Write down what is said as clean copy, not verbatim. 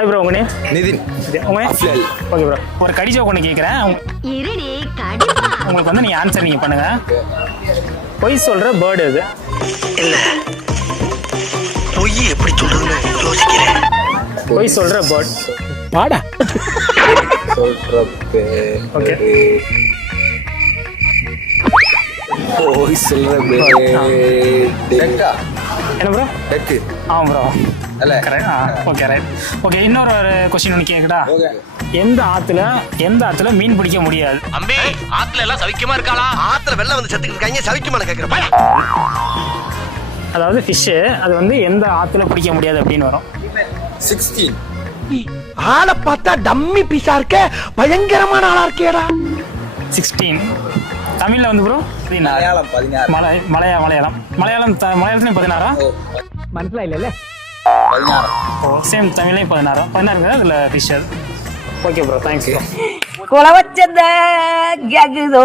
Hi bro, உங்க name? Nitin. உங்க அஃப்லல். Okay bro, ஒரு கடிஜோக் ஒன்று கேட்குறேன். உங்களுக்கு வந்து நீங்கள் ஆன்சர் நீங்கள் பண்ணுங்க. பொய் சொல்கிற பேர்டு இது. இல்ல பொய் எப்படி சொல்றதுன்னு யோசிக்கிறேன். பொய் சொல்கிற பேர்ட். பாடா சொல்ற ஓகே. போய் சொல்ற டெக்கா. என்ன ப்ரோ? டெக்கு. ஆமாம் ப்ரோ, அல்ல. கரெக்ட். Okay right. ஓகே, இன்னொரு கொஸ்டின் ஒன்று கேட்குடா. ஓகே. எந்த ஆற்றுல மீன் பிடிக்க முடியாது? அம்பி ஆத்துல எல்லாம் சவிக்கமா இருக்காளா? ஆத்துல வெள்ளம் வந்து செத்துக்கிட்டு இருக்காங்க, சவிக்குமான கேக்குறேன். அதாவது ஃபிஷ்ஷு, அது வந்து எந்த ஆற்றுல பிடிக்க முடியாது அப்படின்னு வரும். 16. ஆளை பார்த்தா டம்மி பீஸா இருக்க, பயங்கரமான ஆளா இருக்கேடா. 16. தமிழில் வந்து ப்ரோ மலையாளம் 16. மலையாளத்துலையும் 16. ஓ, மனசுல இல்ல 16. ஓ, சேம் தமிழ்லையும் 16 அதில் ஃபிஷ் அது. Okay bro, thanks bro. குளவச்சந்த கேக்குதோ